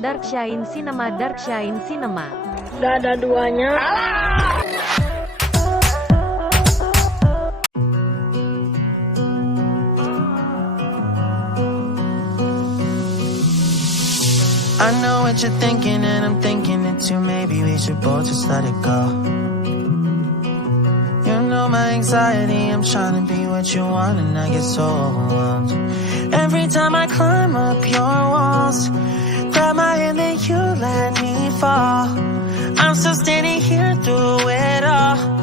Dark Shine Cinema, Dark Shine Cinema. Gak ada duanya. I know what you're thinking and I'm thinking it too. Maybe we should both just let it go. You know my anxiety, I'm trying to be what you want and I get so overwhelmed. Every time I climb up your walls, grab my hand and you let me fall. I'm still standing here through it all.